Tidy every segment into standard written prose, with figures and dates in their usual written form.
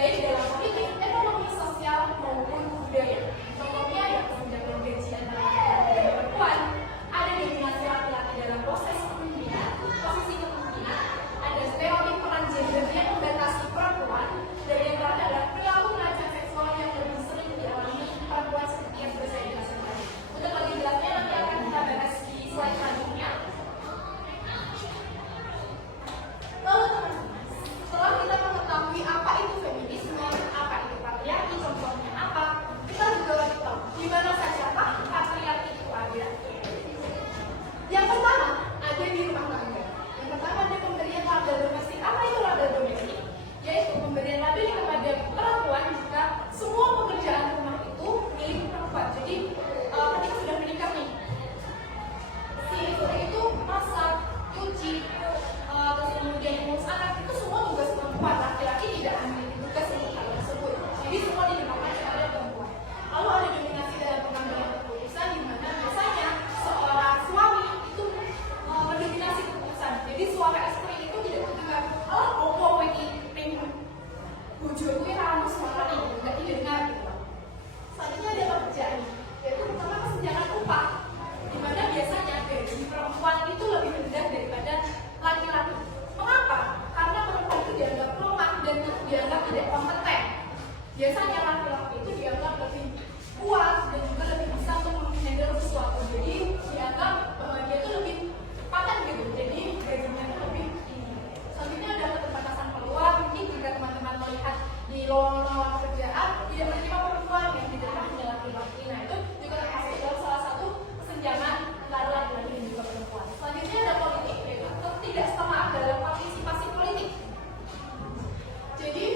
baik dalam politik, ekonomi, sosial maupun budaya. Contohnya ya kesenjangan gaji antara laki-laki dan perempuan, ada dominasi laki-laki dalam proses kepemimpinan, posisi kepemimpinan, ada stereotip peran gender yang membatasi perempuan, dan yang terakhir adalah perilaku pelecehan seksual yang lebih sering dialami perempuan seperti yang sudah saya jelaskan tadi. Untuk lebih jelasnya nanti akan kita bahas di slide selanjutnya. Lalu teman-teman, setelah kita mengetahui apa itu feminisme, apa itu patriarki, contohnya apa, kita juga wajib tahu di mana saja patriarki itu ada. Yang pertama, ada di rumah tangga. Yang pertama ada pemberian label domestik. Apa itu label domestik? Yaitu pemberian label kepada perempuan jika semua pekerjaan rumah itu milik perempuan. Jadi ketika sudah menikah nih, si istri itu masak, cuci, terus kemudian ngurus anak, itu semua tugas perempuan. Laki-laki tidak memiliki tugas untuk hal tersebut. Jadi semua dilimpahkan kepada perempuan. Lalu ada dominasi dalam pengambilan keputusan di mana biasanya seorang suami itu mendominasi keputusan. Jadi suami istri itu tidak mendengar, opo ini bojoku ini ramu suara nih, tidak didengar gitu. Selanjutnya ada pekerjaan, yaitu pertama kesenjangan upah, di mana biasanya gaji perempuan itu lebih rendah daripada laki-laki. Mengapa? Karena perempuan itu dianggap lemah dan dianggap tidak kompeten. Biasanya laki-laki itu dianggap lebih kuat dan juga lebih bisa untuk menghandle sesuatu. Jadi dianggap bahwa dia itu lebih paten gitu. Jadi gajinya itu lebih tinggi. Selanjutnya ada keterbatasan peluang. Mungkin jika teman-teman melihat di lowongan pekerjaan tidak menerima perempuan yang tidak hanya laki-laki. Nah itu juga termasuk dalam salah satu kesenjangan antara laki-laki dan juga perempuan. Selanjutnya ada politik, yaitu ketidaksetaraan dalam partisipasi politik. Jadi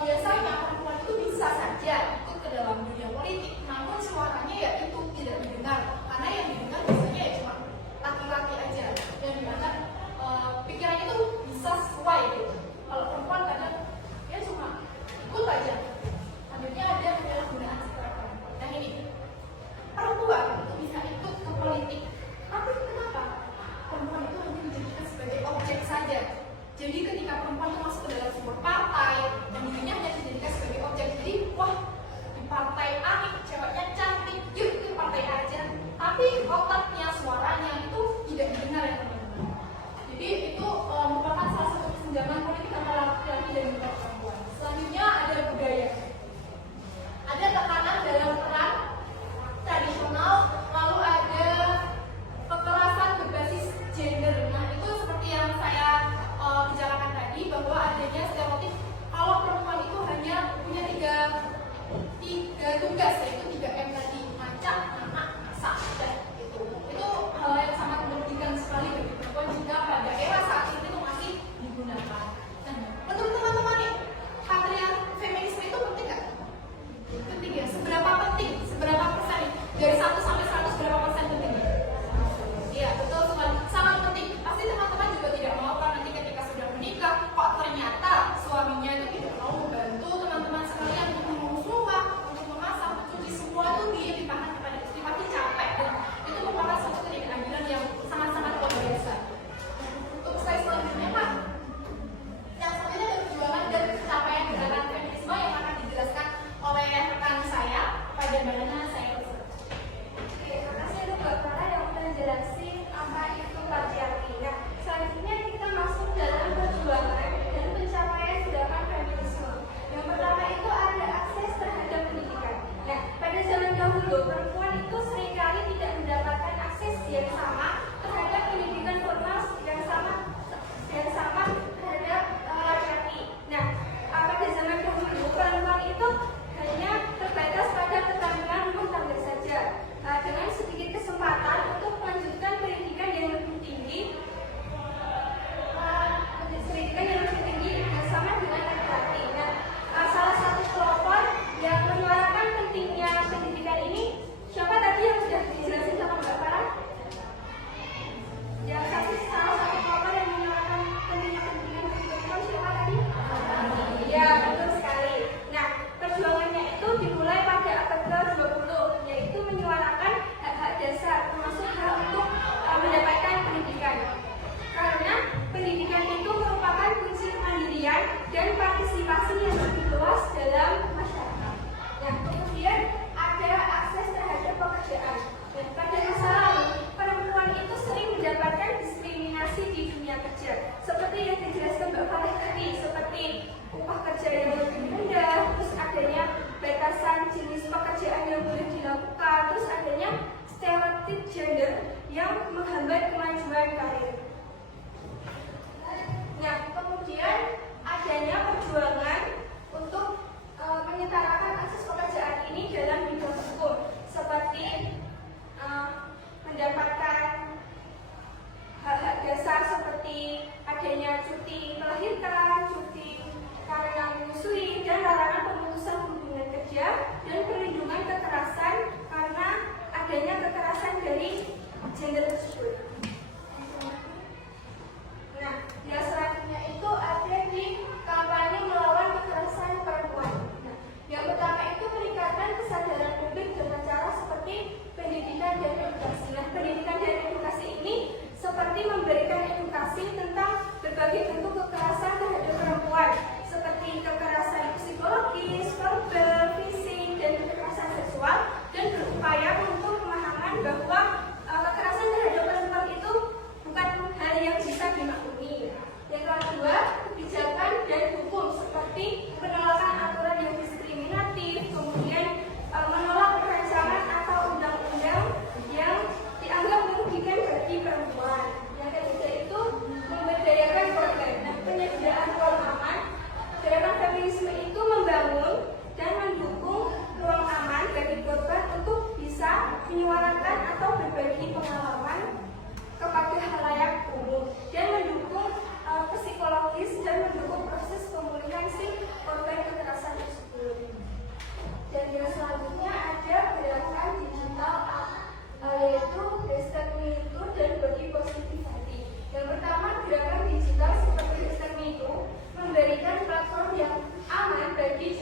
biasanya perempuan itu bisa saja ikut ke dalam dunia politik, namun suaranya ya itu tidak didengar, karena yang didengar biasanya ya cuma laki-laki aja, dan dimana pikirannya itu bisa sesuai gitu. Kalau perempuan kadang ya cuma ikut aja,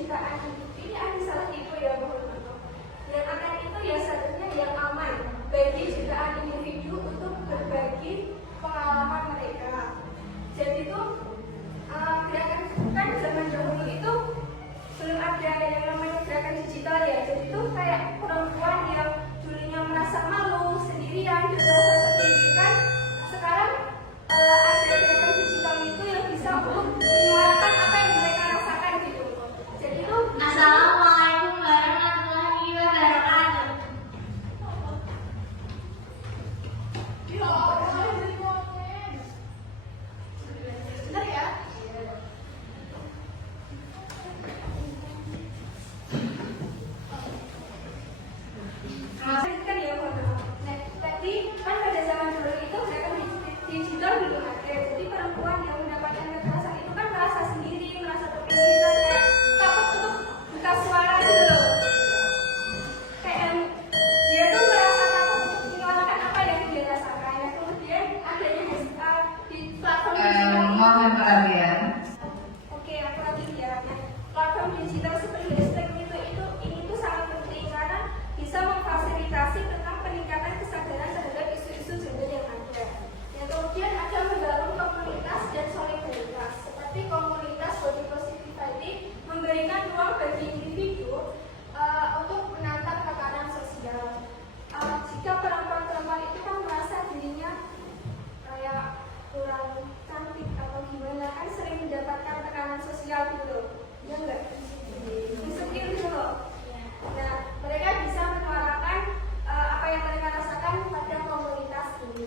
kebinekaan ini ada salah tipu ya, mohon maaf. Yang akan itu ya seharusnya yang aman bagi jutaan individu untuk berbagi pengalaman mereka. Jadi itu gerakan kan zaman dahulu itu belum ada yang namanya gerakan digital ya. Jadi itu kayak perempuan yang dulunya merasa malu sendirian dan merasa terpinggirkan, sekarang ada gerakan digital itu yang bisa untuk menyuarakan apa yang mereka rasakan gitu. Jadi itu Assalamualaikum warahmatullahi wabarakatuh. Bentar ya. kan ya, mohon maaf. Nah, tadi kan pada zaman dulu itu gerakan digital belum ada. Jadi perempuan yang mendapatkan kekerasan itu kan merasa sendiri, merasa terpinggirkan, kayak takut untuk buka suara gitu loh. Kayak dia tuh merasa takut untuk menyuarakan apa yang dia rasakan. Nah, kemudian adanya hashtag di platform digital ini. Mohon perhatian. Oke, aku lanjut ya. Nah, platform digital seperti hashtag ini tuh sangat penting karena bisa memfasilitasi tentang peningkatan kesadaran terhadap isu-isu gender yang ada. Yang kemudian ada mendorong komunitas dan solidaritas, seperti komunitas body positivity memberikan ruang bagi individu untuk menantang tekanan sosial. Jika perempuan-perempuan itu kan merasa dirinya kayak kurang cantik atau gimana, kan sering mendapatkan tekanan sosial gitu loh, ya enggak? Insecure gitu loh. Nah, mereka bisa menyuarakan apa yang mereka rasakan pada komunitas ini.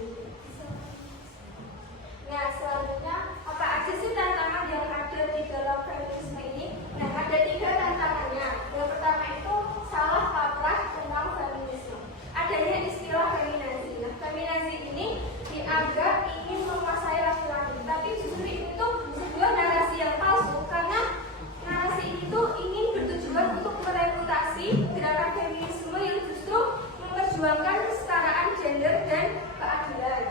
Nah, selanjutnya apa aja sih tantangan yang ada di dalam feminisme ini? Nah, ada 3 tantangannya. Yang pertama itu salah kaprah tentang feminisme. Adanya istilah feminazi. Nah, feminazi ini dianggap ingin menguasai laki-laki, tapi justru itu sebuah narasi yang palsu karena narasi itu ingin bertujuan untuk merekrutasi gerakan feminisme yang justru memperjuangkan kesetaraan gender dan keadilan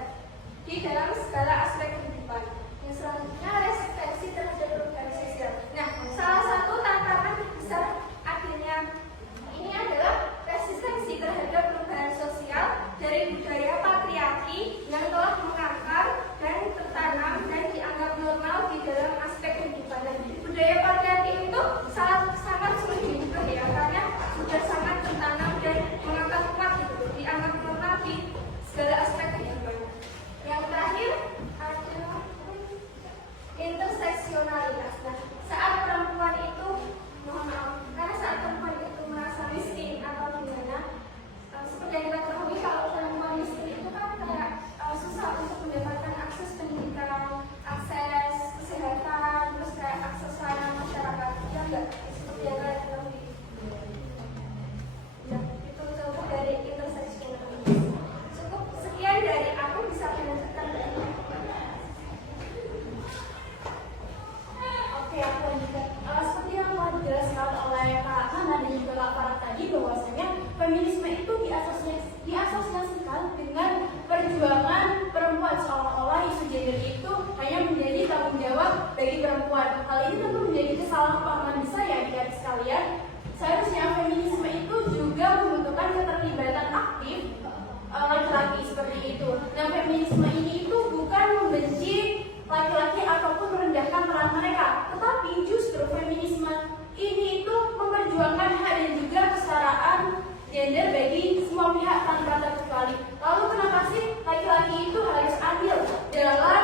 di dalam segala aspek kehidupan. Yang selanjutnya resistensi terhadap perubahan sosial. Nah, salah satu tantangan besar adanya ini adalah resistensi terhadap perubahan sosial dari budaya patriarki yang telah mengakar dan tertanam dan dianggap normal di dalam aspek kehidupan. Dan budaya patriarki itu sangat sulit diubah ya, karena sudah sangat tertanam dan mengakar kuat gitu, dianggap normal di segala aspek kehidupan. Yang terakhir ada interseksionalitas. Nah, saat perempuan itu, mohon maaf, karena saat perempuan itu merasa miskin atau gimana, seperti yang kita ketahui kalau perempuan miskin itu kan kayak susah untuk mendapatkan akses pendidikan, akses kesehatan, terus kayak akses layanan masyarakat, ya enggak? Seperti yang kalian ketahui. Ya, itu contoh dari interseksionalitas. Cukup sekian dari aku, bisa melanjutkan dari Oke, aku lanjutkan. Seperti yang telah dijelaskan oleh Kak Hana dan juga Kak Farah tadi, bahwasanya feminisme itu diasosiasikan dengan perjuangan perempuan, seolah-olah isu gender itu hanya menjadi tanggung jawab bagi perempuan. Hal ini tentu menjadi kesalahpahaman besar ya adik-adik sekalian. Seharusnya feminisme itu juga membutuhkan keterlibatan aktif laki-laki seperti itu. Nah, feminisme ini itu bukan membenci laki-laki ataupun merendahkan peran mereka, tetapi justru feminisme ini itu memperjuangkan hak dan juga kesetaraan gender bagi semua pihak tanpa terkecuali. Lalu kenapa sih laki-laki itu harus ambil dalam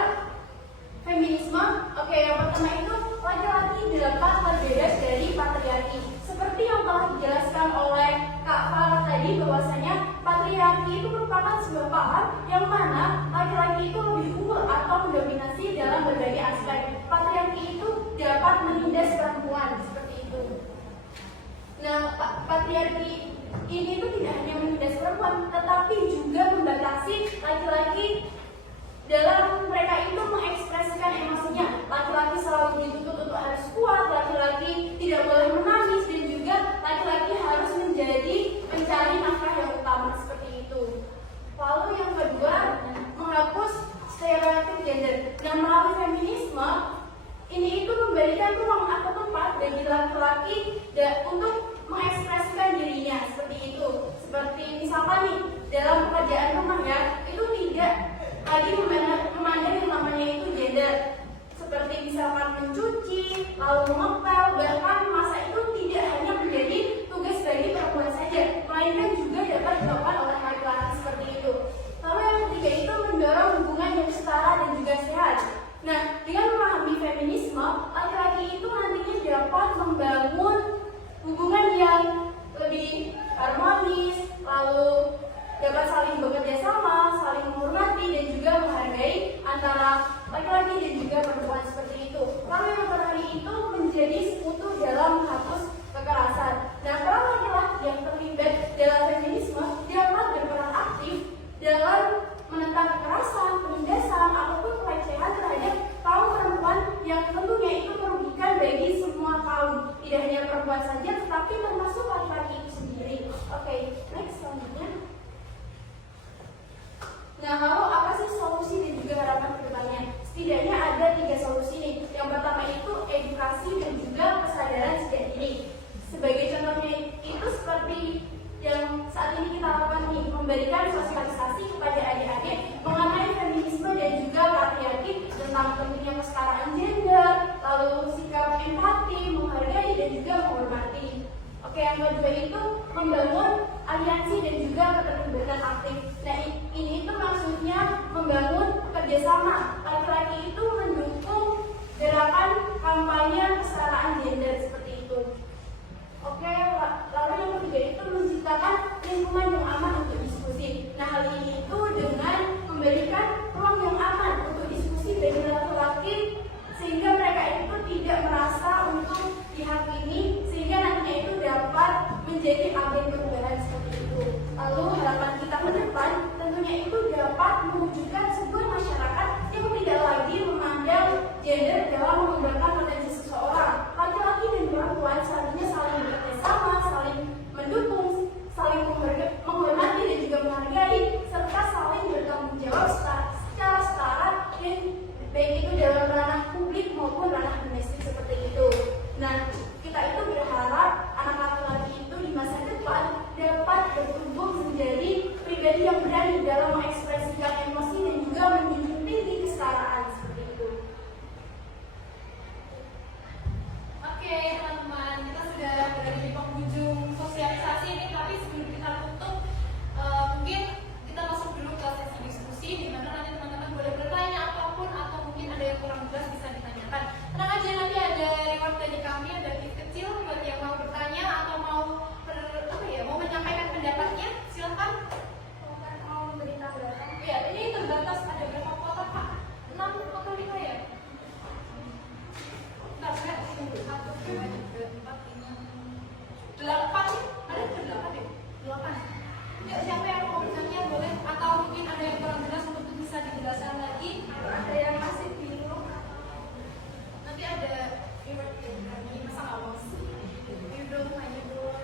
feminisme? Oke, yang pertama itu laki-laki didapat berbeda dari patriarki. Seperti yang telah dijelaskan oleh Kak Farah tadi, bahwasanya patriarki itu merupakan sebuah paham yang mana laki-laki itu lebih unggul atau mendominasi dalam berbagai aspek. Patriarki itu dapat menindas perempuan seperti itu. Nah, patriarki ini itu tidak hanya menindas perempuan, tetapi juga membatasi laki-laki dalam mereka itu mengekspresikan emosinya. Laki-laki selalu dituntut untuk harus kuat, laki-laki tidak boleh menangis, dan juga laki-laki harus menjadi pencari nafkah yang utama seperti itu. Lalu yang kedua, menghapus stereotip gender. Yang melalui feminisme ini itu memberikan ruang atau tempat bagi laki-laki laki-laki untuk mengekspresikan dirinya seperti itu. Seperti misalkan nih dalam pekerjaan rumah ya, itu tidak lagi memandang yang namanya itu gender. Seperti misalkan mencuci, lalu mengepel, bahkan memasak itu tidak hanya menjadi tugas bagi perempuan saja, melainkan juga dapat dilakukan oleh laki-laki seperti itu. Lalu yang ketiga itu mendorong hubungan yang setara dan juga sehat. Nah, dengan memahami feminisme, laki-laki itu nantinya dapat membangun hubungan yang lebih harmonis, lalu dapat saling bekerja sama, saling menghormati dan juga menghargai antara laki-laki dan juga perempuan seperti itu. Lalu yang terakhir itu menjadi sekutu dalam menghapus kekerasan. Nah, para laki-laki yang terlibat dalam feminisme dapat berperan aktif dalam menentang kekerasan, penindasan, ataupun pelecehan terhadap kaum perempuan yang tentunya itu merugikan bagi semua kaum, tidak hanya perempuan saja, tetapi termasuk laki-laki itu sendiri. Oke, next selanjutnya. Nah, lalu apa sih solusi dan juga harapan ke depannya? Setidaknya ada 3 solusi nih. Yang pertama itu edukasi dan juga kesadaran sejak dini. Sebagai contohnya itu seperti yang saat ini kita lakukan nih, memberikan sosialisasi kepada adik-adik mengenai feminisme dan juga patriarki tentang pentingnya kesetaraan gender, lalu sikap empati, menghargai dan juga menghormati. Oke, yang kedua itu membangun aliansi dan juga keterlibatan aktif. Nah, ini itu maksudnya membangun kerjasama. Laki-laki itu mendukung gerakan kampanye kesetaraan gender seperti itu. Oke, lalu yang ketiga itu menciptakan lingkungan yang aman untuk diskusi. Nah, hal ini itu dengan memberikan ruang yang aman untuk diskusi bagi laki-laki sehingga mereka itu tidak merasa untuk dihakimi, sehingga nantinya itu dapat menjadi agen perubahan seperti itu. Lalu harapan kita ke depan tentunya itu dapat mewujudkan sebuah masyarakat yang tidak lagi memandang gender dalam mengembangkan potensi seseorang. Laki-laki dan perempuan selanjutnya saling bekerjasama, saling mendukung, saling menghormati dan juga menghargai, serta saling bertanggung jawab secara setara dan baik itu dalam ranah publik maupun ranah domestik seperti itu. Nah, kita itu berharap anak laki-laki itu di masa depan dapat bertumbuh menjadi pribadi yang berani dalam mengekspresikan emosi dan juga menjunjung tinggi kesetaraan seperti itu. Oke, teman-teman, kita sudah berada di penghujung sosialisasi ini, tapi sebelum kita tutup, mungkin kita masuk dulu ke sesi diskusi, di mana nanti teman-teman boleh bertanya apapun atau mungkin ada yang kurang jelas bisa ditanyakan. Tenang aja, nanti ada reward dari kami, ada gift kecil buat yang mau bertanya atau mau mau menyampaikan pendapatnya, silakan. Mau memberi tanggapan? Ya, ini terbatas, ada berapa kotak Pak? 6 atau 5 ya? Bentar, saya tunggu. 1, 2, 3, 4, 5, 8. Ada 8 ya? 8. Yuk, siapa yang mau bertanya boleh, atau mungkin ada yang kurang jelas untuk bisa dijelaskan lagi. Ada yang masih bingung? Nanti ada reward dari kami, masa nggak mau sih? Yuk dong, ayo dong.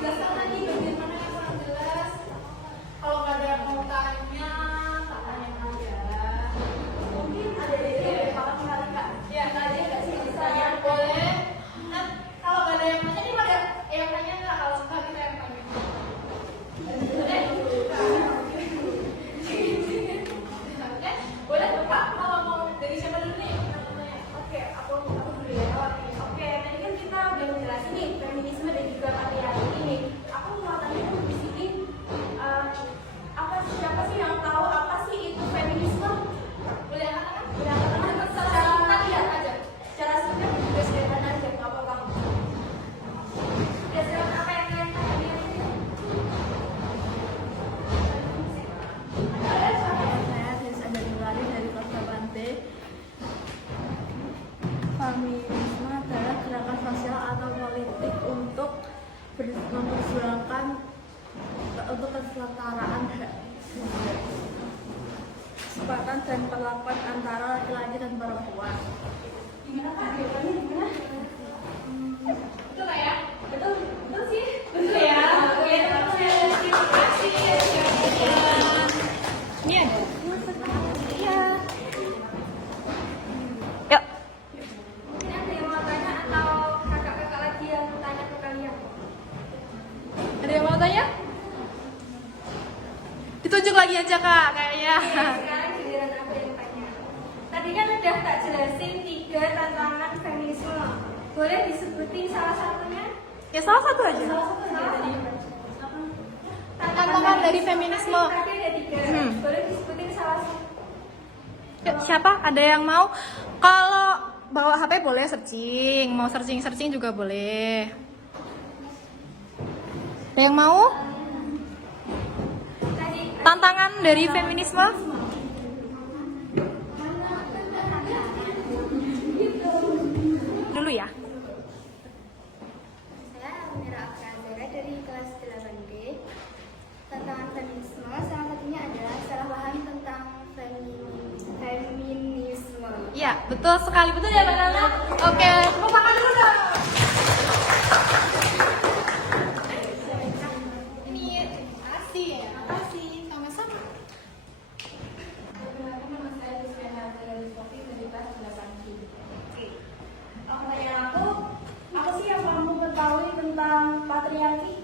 Jelaskan lagi bagian mana yang kurang jelas. Kalau nggak ada yang mau tanya, tak tanya aja. Mungkin ada dari Pak kali Kak. Ya, tanya nggak sih misalnya boleh. Nah, kalau nggak ada yang tanya, ini ada yang tanya nggak? Kalau nggak kita yang tanya. Boleh tuh Pak. Kalau mau dari siapa dulu nih? Oke, aku dulu ya. Oke, tadi kan kita udah menjelasin nih feminisme dan juga patriarki ini. Aku mau tanya dulu di sini, siapa sih yang tahu apa sih itu feminisme? Boleh angkat? Boleh angkat secara singkat aja. Secara singkat dan juga sederhana aja, nggak apa-apa. Berdasarkan apa yang kalian pahami ini? Saya Desa Dari dari Kota Bante. Feminisme adalah gerakan sosial atau politik untuk memperjuangkan untuk kesetaraan hak, kesempatan dan perlakuan antara laki-laki dan perempuan. Gimana Kak? Jawabannya gimana? Betul lah ya? Betul sih. Betul ya? Oke, terima kasih. Ini ada. Iya. aja Kak kayaknya. Sekarang giliran aku yang tanya. Tadi kan udah tak jelasin 3 tantangan feminisme. Boleh disebutin salah satunya? Ya salah satu aja. Salah satu aja tadi. Tantangan dari feminisme. Tadi ada 3. Boleh disebutin salah satu. Ya, siapa? Ada yang mau? Kalau bawa HP boleh searching, mau searching juga boleh. Ada yang mau? Tadi Tantangan dari feminisme? Dulu ya. saya Almira Afrandara dari kelas 8B. Tantangan feminisme salah satunya adalah salah paham tentang feminisme. Iya, betul sekali. Betul ya, Mbak Nana? Oke, tepuk tangan dulu dong. Ini, terima kasih ya. Terima kasih. Sama-sama. Nama saya Luciana dari Sofi dari kelas 8B. Pertanyaan aku sih yang kamu ketahui tentang patriarki?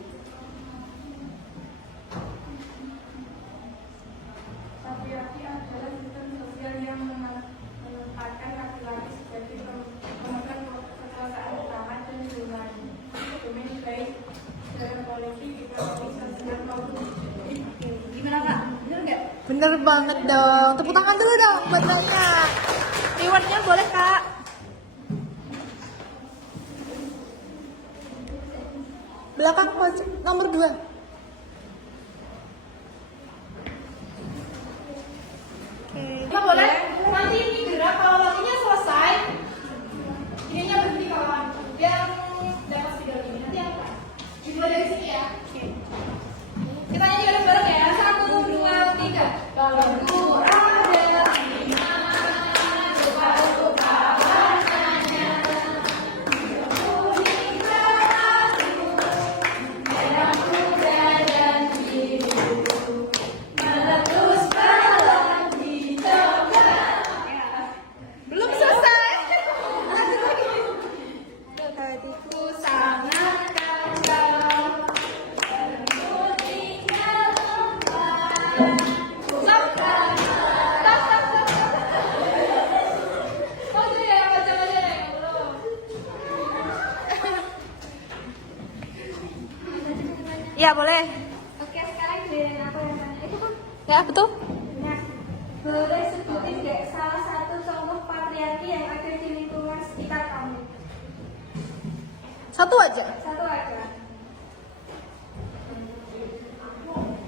Patriarki adalah sistem sosial yang menempatkan laki-laki sebagai pemegang kekuasaan utama dan domain baik dalam politik, ekonomi, sosial maupun gimana Kak? Bener nggak? Bener banget dong. Tepuk tangan dulu dong buat Nana. Rewardnya boleh, Kak. Belakang nomor 2. Oke. Boleh? Nanti ini gerak kalau waktunya selesai. Ininya berhenti kawan. Biar dapat video ini. Nanti yang dimulai dari sini ya. Oke. Kita nyanyi bareng-bareng ya. 1, 2, 3. Kalau ku ada di mana, lupa warnanya. Ku hingga aku, merah muda dan biru, meletus balon di coklat. Belum selesai. Lanjut lagi. Hatiku sangat kacau. Ya boleh. Oke, sekarang giliran aku yang tanya. Itu kan. Ya betul. Nah, boleh sebutin nggak salah satu contoh patriarki yang ada di lingkungan sekitar kamu? Satu aja. Satu aja.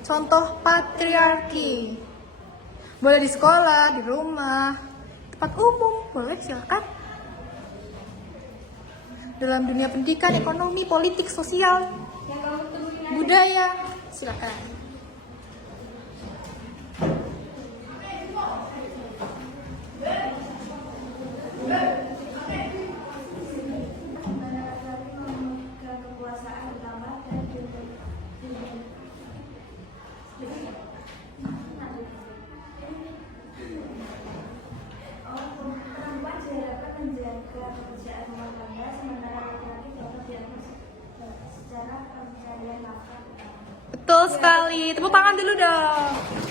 Contoh patriarki. Boleh di sekolah, di rumah, tempat umum, boleh silakan. Dalam dunia pendidikan, ekonomi, politik, sosial, Yang kamu temuin aja. budaya, silakan. Memegang kekuasaan utama dan perempuan diharapkan menjaga pekerjaan rumah tangga sementara laki-laki dapat diatur secara pencarian nafkah. Betul sekali. Tepuk tangan dulu dong.